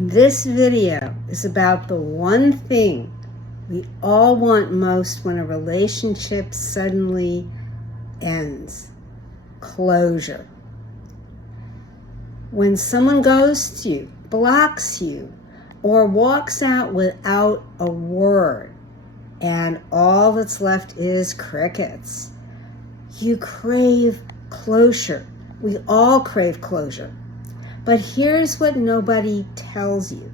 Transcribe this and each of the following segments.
This video is about the one thing we all want most when a relationship suddenly ends: closure. When someone ghosts you, blocks you, or walks out without a word, and all that's left is crickets, you crave closure. We all crave closure. But here's what nobody tells you.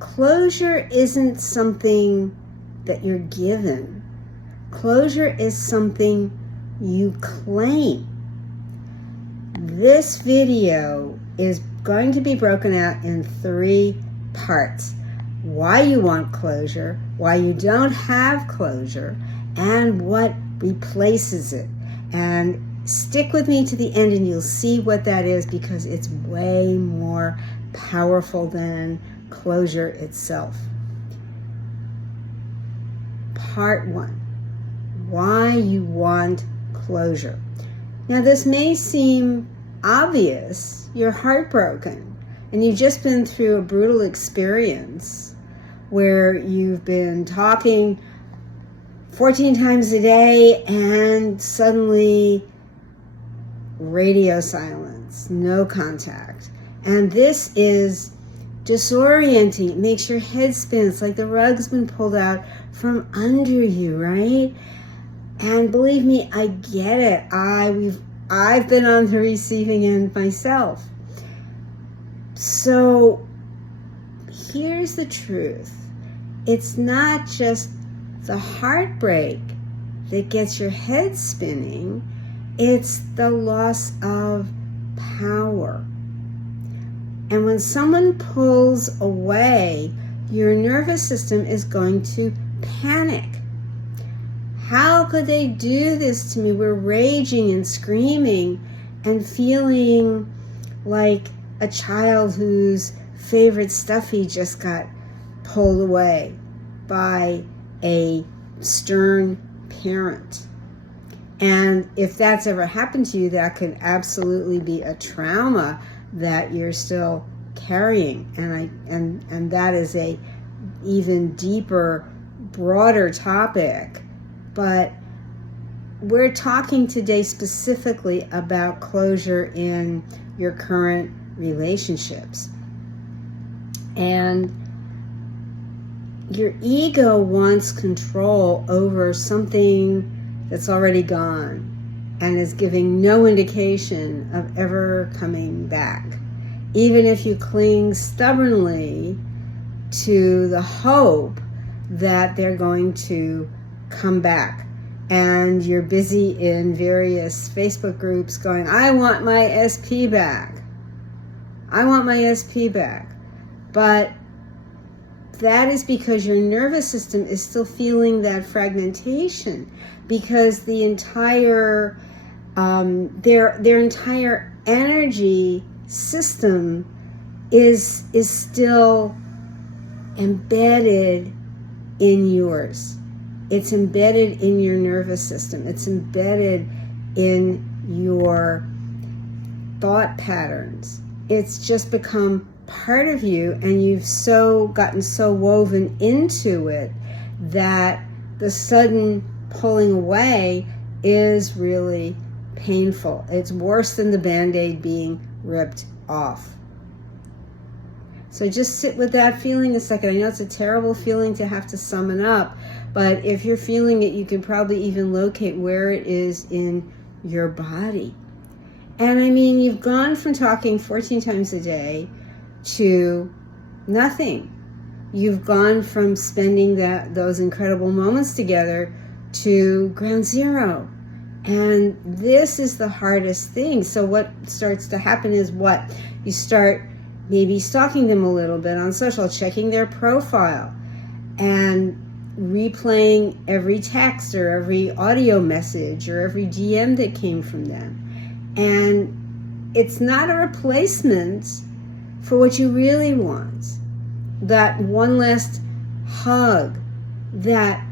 Closure isn't something that you're given. Closure is something you claim. This video is going to be broken out in 3 parts: why you want closure, why you don't have closure, and what replaces it. And stick with me to the end and you'll see what that is, because it's way more powerful than closure itself. Part 1, why you want closure. Now, this may seem obvious. You're heartbroken and you've just been through a brutal experience where you've been talking 14 times a day and suddenly radio silence, no contact. And this is disorienting. It makes your head spin. It's like the rug's been pulled out from under you, right? And believe me, I get it. I've been on the receiving end myself. So here's the truth. It's not just the heartbreak that gets your head spinning. It's the loss of power. And when someone pulls away, your nervous system is going to panic. How could they do this to me? We're raging and screaming and feeling like a child whose favorite stuffy just got pulled away by a stern parent. And if that's ever happened to you, that could absolutely be a trauma that you're still carrying. And that is a even deeper, broader topic. But we're talking today specifically about closure in your current relationships. And your ego wants control over something that's already gone and is giving no indication of ever coming back. Even if you cling stubbornly to the hope that they're going to come back. And you're busy in various Facebook groups going, I want my SP back. I want my SP back. But that is because your nervous system is still feeling that fragmentation, because the entire their entire energy system is still embedded in yours. It's embedded in your nervous system. It's embedded in your thought patterns. It's just become part of you, and you've gotten so woven into it that the sudden pulling away is really painful. It's worse than the Band-Aid being ripped off. So just sit with that feeling a second. I know it's a terrible feeling to have to summon up, but if you're feeling it, you can probably even locate where it is in your body. And I mean, you've gone from talking 14 times a day to nothing. You've gone from spending those incredible moments together to ground zero. And this is the hardest thing. So what starts to happen is what? You start maybe stalking them a little bit on social, checking their profile, and replaying every text or every audio message or every DM that came from them. And it's not a replacement for what you really want. That one last hug, that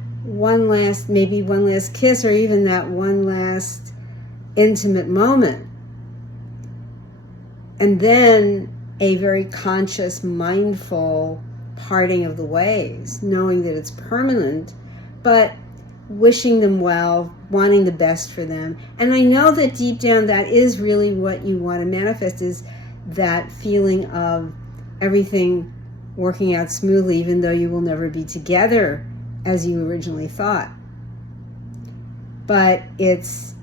maybe one last kiss, or even that one last intimate moment. And then a very conscious, mindful parting of the ways, knowing that it's permanent, but wishing them well, wanting the best for them. And I know that deep down that is really what you want to manifest, is that feeling of everything working out smoothly, even though you will never be together as you originally thought. But it's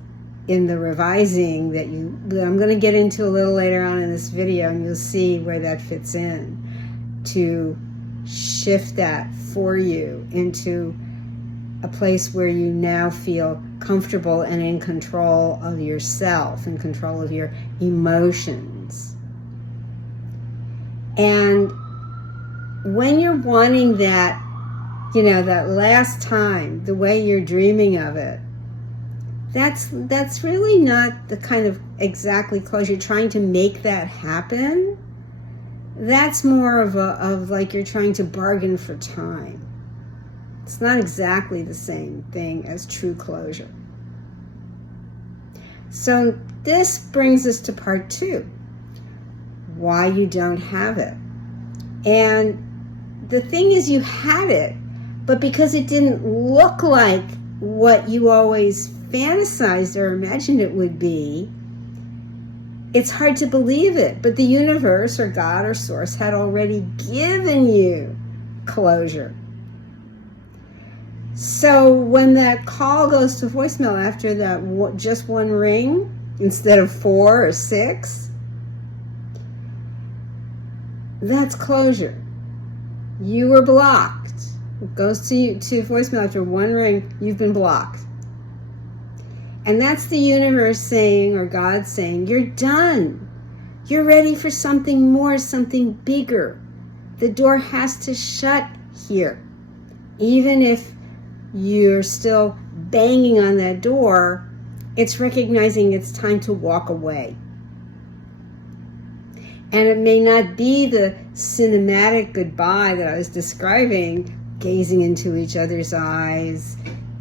in the revising that I'm going to get into a little later on in this video, and you'll see where that fits in, to shift that for you into a place where you now feel comfortable and in control of yourself, in control of your emotions. And when you're wanting that, that last time, the way you're dreaming of it, that's really not the kind of exactly close. You're trying to make that happen. That's more of like you're trying to bargain for time. It's not exactly the same thing as true closure. So this brings us to part 2, why you don't have it. And the thing is, you had it, but because it didn't look like what you always fantasized or imagined it would be, it's hard to believe it. But the universe or God or source had already given you closure. So when that call goes to voicemail after that just one ring instead of 4 or 6, that's closure. You were blocked. It goes to voicemail after one ring, you've been blocked. And that's the universe saying, or God saying, you're done. You're ready for something more, something bigger. The door has to shut here. Even if you're still banging on that door, it's recognizing it's time to walk away. And it may not be the cinematic goodbye that I was describing, gazing into each other's eyes,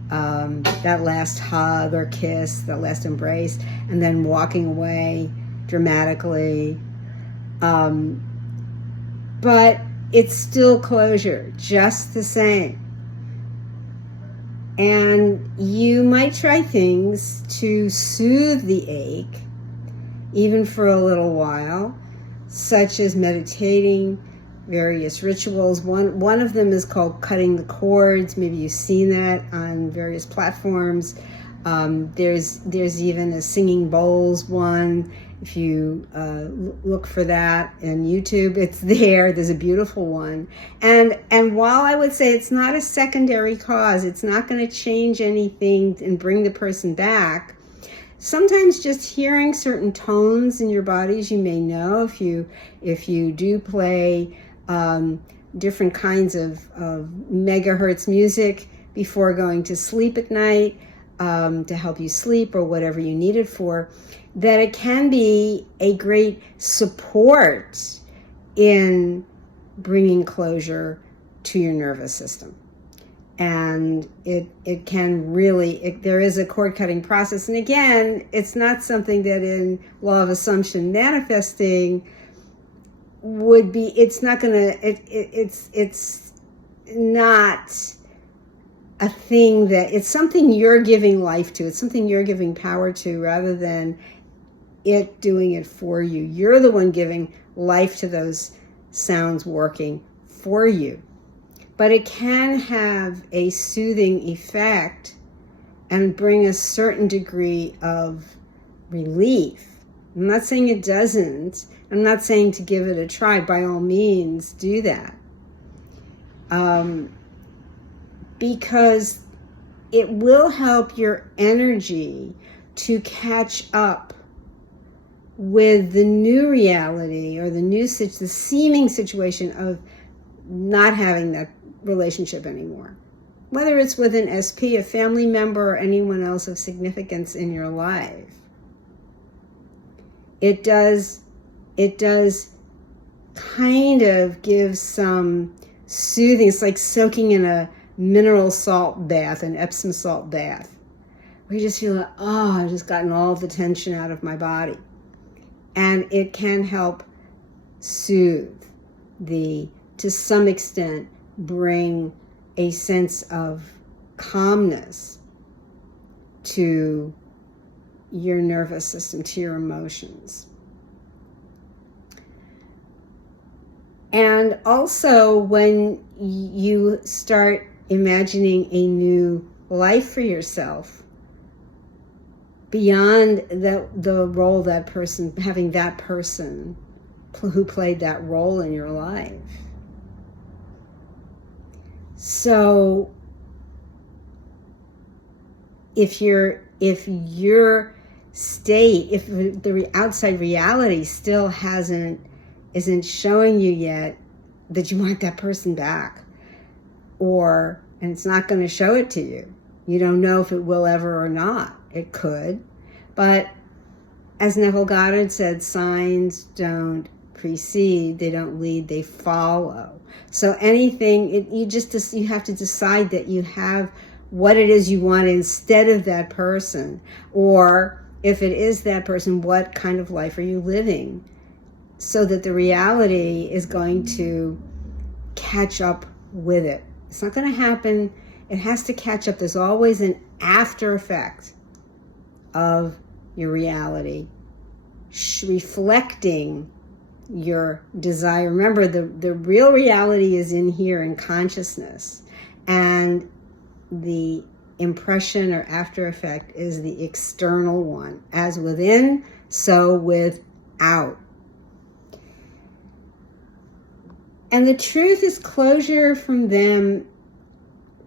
that last hug or kiss, that last embrace, and then walking away dramatically. But it's still closure, just the same. And you might try things to soothe the ache, even for a little while, such as meditating, various rituals. One of them is called cutting the cords. Maybe you've seen that on various platforms. There's even a singing bowls one. If you look for that in YouTube, it's there. There's a beautiful one. And while I would say it's not a secondary cause, it's not going to change anything and bring the person back, sometimes just hearing certain tones in your bodies, you may know if you do play different kinds of megahertz music before going to sleep at night, to help you sleep or whatever you need it for, that it can be a great support in bringing closure to your nervous system. And it can really, there is a cord cutting process. And again, it's not something that in law of assumption manifesting would be, it's not a thing that, it's something you're giving life to. It's something you're giving power to rather than it doing it for you. You're the one giving life to those sounds working for you. But it can have a soothing effect and bring a certain degree of relief. I'm not saying it doesn't. I'm not saying to give it a try. By all means, do that. Because it will help your energy to catch up with the new reality or the seeming situation of not having that relationship anymore. Whether it's with an SP, a family member, or anyone else of significance in your life. It does kind of give some soothing. It's like soaking in a mineral salt bath, an Epsom salt bath, where you just feel like, I've just gotten all of the tension out of my body. And it can help soothe, to some extent, bring a sense of calmness to your nervous system, to your emotions. And also, when you start imagining a new life for yourself, beyond the role that person, having that person who played that role in your life. So if your state, if the outside reality still isn't showing you yet that you want that person back, and it's not going to show it to you. You don't know if it will ever or not. It could. But as Neville Goddard said, signs don't precede, they don't lead, they follow. So anything, you have to decide that you have what it is you want instead of that person. Or if it is that person, what kind of life are you living? So that the reality is going to catch up with it. It's not going to happen. It has to catch up. There's always an after effect of your reality, reflecting your desire. Remember, the real reality is in here in consciousness, and the impression or after effect is the external one. As within, so without. And the truth is, closure from them,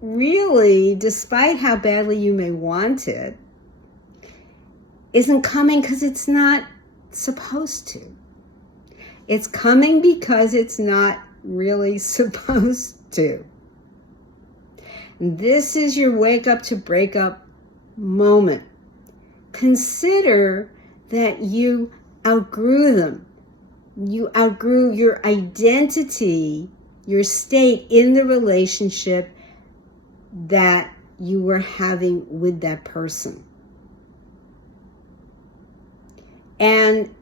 really, despite how badly you may want it, isn't coming because it's not supposed to. It's coming because it's not really supposed to. This is your wake up to break up moment. Consider that you outgrew them. You outgrew your identity, your state in the relationship that you were having with that person. And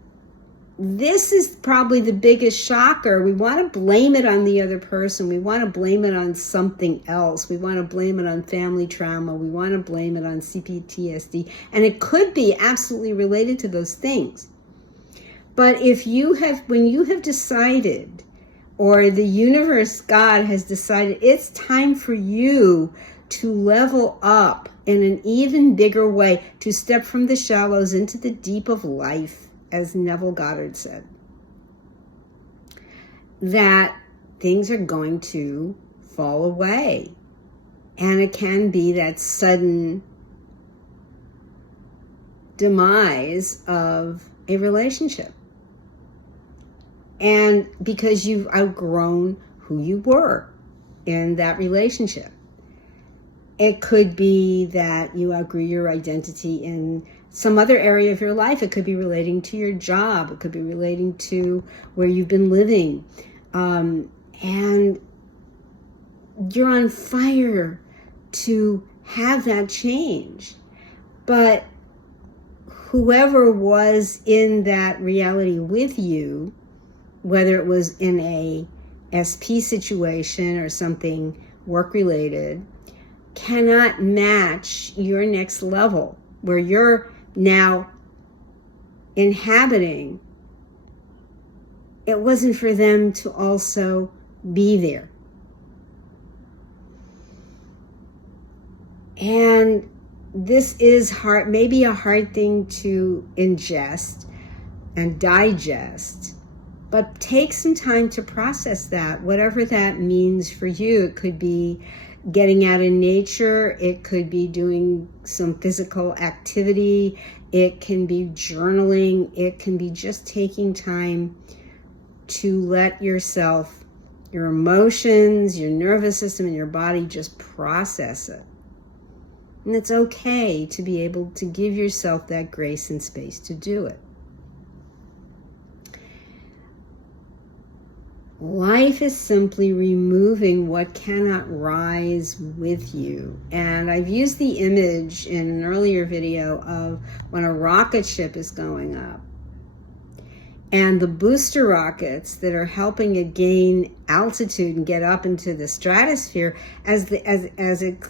this is probably the biggest shocker. We want to blame it on the other person. We want to blame it on something else. We want to blame it on family trauma. We want to blame it on CPTSD. And it could be absolutely related to those things. But when you have decided, or the universe, God has decided, it's time for you to level up in an even bigger way, to step from the shallows into the deep of life, as Neville Goddard said, that things are going to fall away. And it can be that sudden demise of a relationship. And because you've outgrown who you were in that relationship. It could be that you outgrew your identity in some other area of your life. It could be relating to your job. It could be relating to where you've been living. And you're on fire to have that change. But whoever was in that reality with you, whether it was in a SP situation or something work-related, cannot match your next level where you're now inhabiting. It wasn't for them to also be there. And this is hard, maybe a hard thing to ingest and digest, but take some time to process that, whatever that means for you. It could be getting out in nature. It could be doing some physical activity. It can be journaling. It can be just taking time to let yourself, your emotions, your nervous system, and your body just process it. And it's okay to be able to give yourself that grace and space to do it. Life is simply removing what cannot rise with you. And I've used the image in an earlier video of when a rocket ship is going up. And the booster rockets that are helping it gain altitude and get up into the stratosphere, as it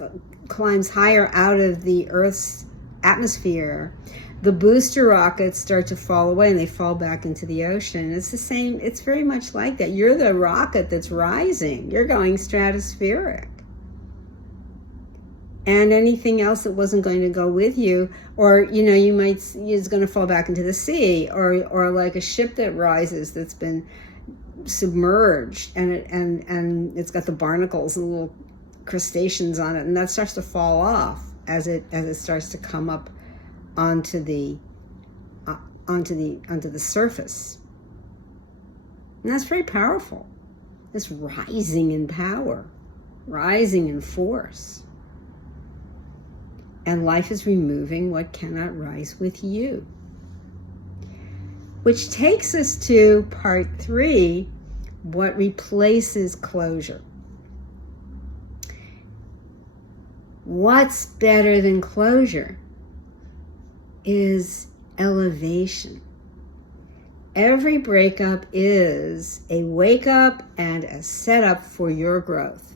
climbs higher out of the Earth's atmosphere, the booster rockets start to fall away and they fall back into the ocean. It's the same. It's very much like that. You're the rocket that's rising. You're going stratospheric. And anything else that wasn't going to go with you, or is going to fall back into the sea, or like a ship that rises that's been submerged and it's got the barnacles and the little crustaceans on it, and that starts to fall off as it starts to come up onto the surface. And that's very powerful. It's rising in power, rising in force. And life is removing what cannot rise with you. Which takes us to part 3, what replaces closure. What's better than closure is elevation. Every breakup is a wake up and a setup for your growth.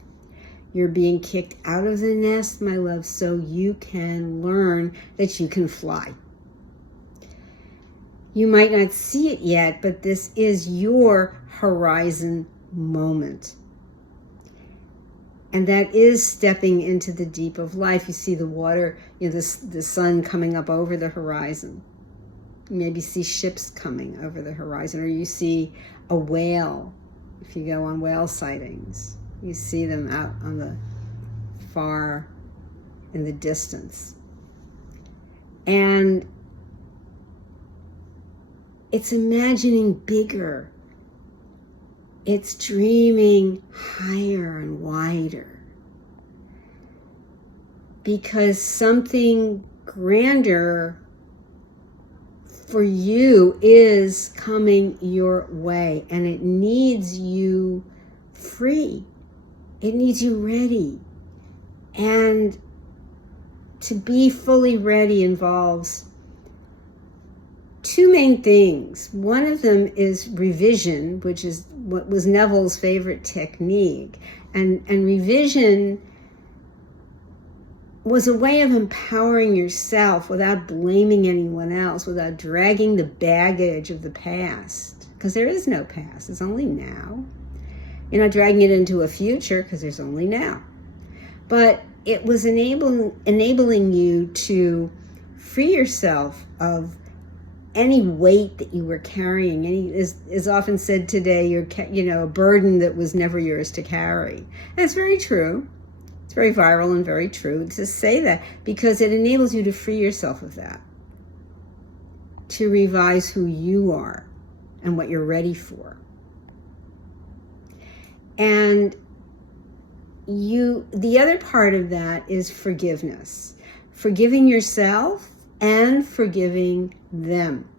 You're being kicked out of the nest, my love, so you can learn that you can fly. You might not see it yet, but this is your horizon moment. And that is stepping into the deep of life. You see the water, the sun coming up over the horizon. You maybe see ships coming over the horizon, or you see a whale if you go on whale sightings. You see them out on the far in the distance. And it's imagining bigger. It's dreaming higher and wider. Because something grander for you is coming your way, and it needs you free. It needs you ready. And to be fully ready involves 2 main things. One of them is revision, which is what was Neville's favorite technique. And revision was a way of empowering yourself without blaming anyone else, without dragging the baggage of the past. Because there is no past, it's only now. You're not dragging it into a future because there's only now. But it was enabling you to free yourself of any weight that you were carrying. Any is often said today, a burden that was never yours to carry. And it's very true. It's very viral and very true to say that, because it enables you to free yourself of that, to revise who you are and what you're ready for. And the other part of that is forgiveness. Forgiving yourself and forgiving them.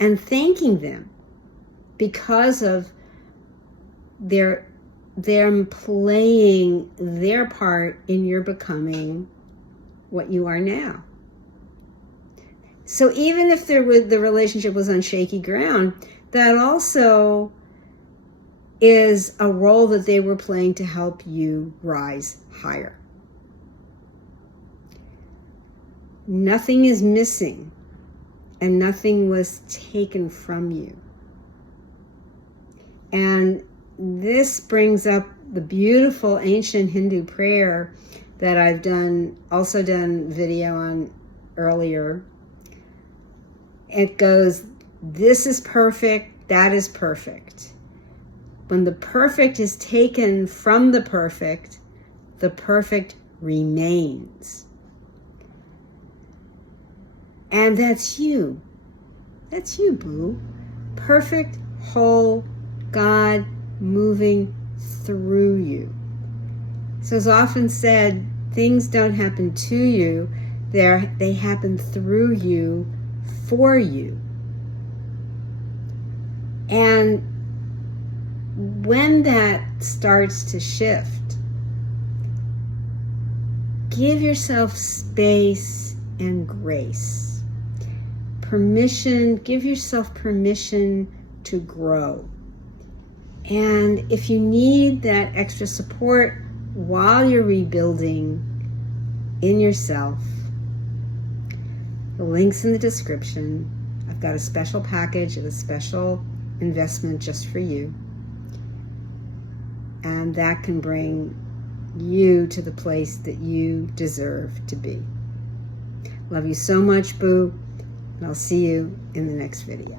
And thanking them because of them playing their part in your becoming what you are now. So even if the relationship was on shaky ground, that also is a role that they were playing to help you rise higher. Nothing is missing, and nothing was taken from you. And this brings up the beautiful ancient Hindu prayer that I've also done video on earlier. It goes, this is perfect, that is perfect. When the perfect is taken from the perfect remains. And that's you. That's you, boo. Perfect, whole, God moving through you. So it's often said, things don't happen to you, they happen through you, for you. And when that starts to shift, give yourself space and grace. Give yourself permission to grow. And if you need that extra support while you're rebuilding in yourself, the link's in the description. I've got a special package and a special investment just for you. And that can bring you to the place that you deserve to be. Love you so much, Boo. And I'll see you in the next video.